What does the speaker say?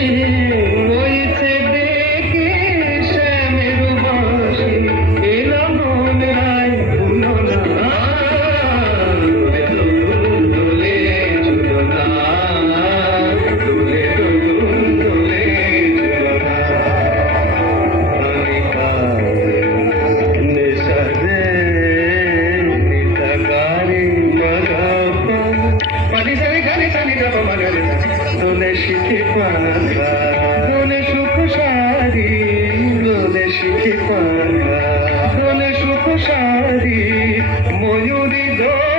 Yeah. সারি ময়ূরী ধর